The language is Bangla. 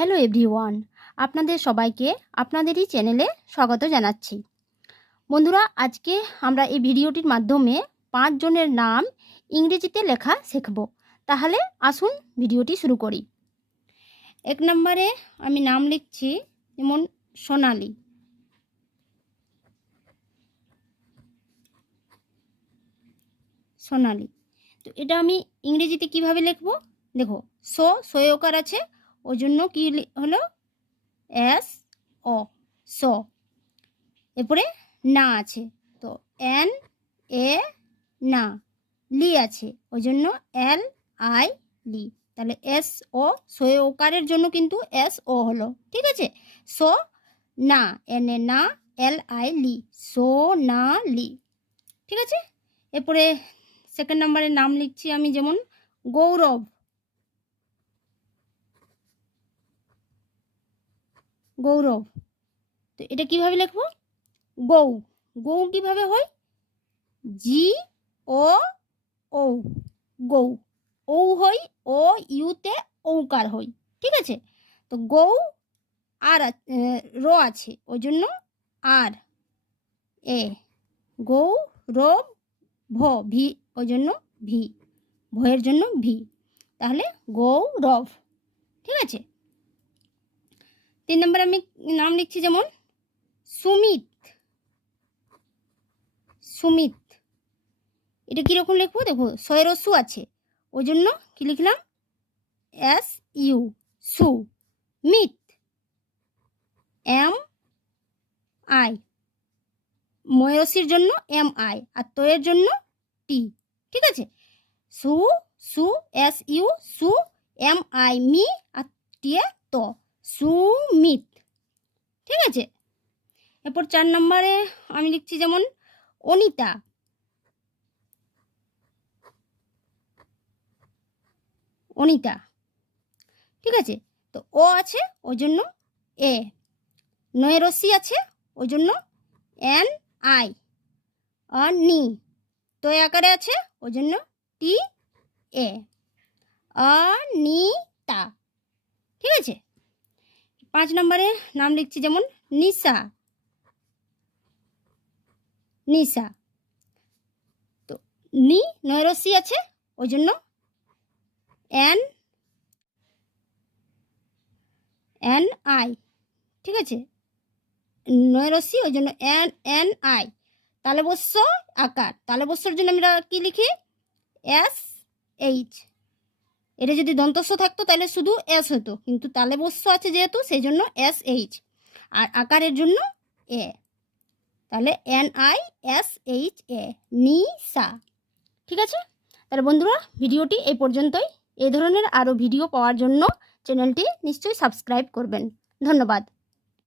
হ্যালো এভরিওয়ান, আপনাদের সবাইকে আপনাদেরই চ্যানেলে স্বাগত জানাচ্ছি। বন্ধুরা, আজকে আমরা এই ভিডিওটির মাধ্যমে 5 জনের নাম ইংরেজিতে লেখা শিখব। তাহলে আসুন ভিডিওটি শুরু করি। 1 নম্বরে আমি নাম লিখছি, যেমন সোনালি। সোনালি, তো এটা আমি ইংরেজিতে কিভাবে লিখব? দেখো, সয়কার আছে, ওই জন্য কি হলো এস ও, সো। এরপরে না আছে, তো এন এ না। লি আছে, ওই জন্য এল আই লি। তাহলে এস ও, সয়কারের জন্য কিন্তু এস ও হলো, ঠিক আছে। সো না, এন এ না, এল আই লি, সো না লি, ঠিক আছে। এরপরে 2nd নম্বরের নাম লিখছি আমি, যেমন গৌরব। গৌরব, তো এটা কিভাবে লিখবো? গৌ, গৌ কিভাবে হয়? জি ও ও, গৌ। ও হয়, ও ইউতে ঔকার হয়, ঠিক আছে। তো গৌ আর র আছে, ওই জন্য আর এ, গৌ রব ভ, ভি, ওই জন্য ভি, ভয়ের জন্য ভি। তাহলে গৌরব, ঠিক আছে। 3 নম্বরে আমি নাম লিখছি, যেমন সুমিত। সুমিত, এটা কীরকম লিখবো? দেখো, সয়রস্যু আছে, ওই জন্য কি লিখলাম? এস ইউ, সু। মিত, এম আই, ময়সির জন্য এম আই, আর তয়ের জন্য টি, ঠিক আছে। সু, সু, এস ইউ, সু, এম আই মি, আর টিয়ে তো, সুমিত, ঠিক আছে। এরপর 4 নম্বরে আমি লিখছি, যেমন অনিতা। অনিতা, ঠিক আছে। তো ও আছে, ওই জন্য এ, নয়রসি আছে, ওই জন্য এন আই, আর নি, তয় আকারে আছে, ওই জন্য টি এ, অনিতা, ঠিক আছে। 5 নম্বরে নাম লিখছি, যেমন নিশা। নিশা, তো নি নয়রসি আছে, ওই জন্য এন এন আই, ঠিক আছে। নয়রসি, ওই জন্য এন এন আই। তালবস্য আকার, তালবস্যর জন্য আমরা কি লিখি? S H. এটা যদি দন্তস্য থাকতো তাহলে শুধু এস হতো, কিন্তু তালবস্য আছে যেহেতু, সেই জন্য এস এইচ। আর আকারের জন্য এ, তাহলে N I S H A, Nisha, ঠিক আছে। তাহলে বন্ধুরা, ভিডিওটি এই পর্যন্তই। এই ধরনের আরও ভিডিও পাওয়ার জন্য চ্যানেলটি নিশ্চয়ই সাবস্ক্রাইব করবেন। ধন্যবাদ।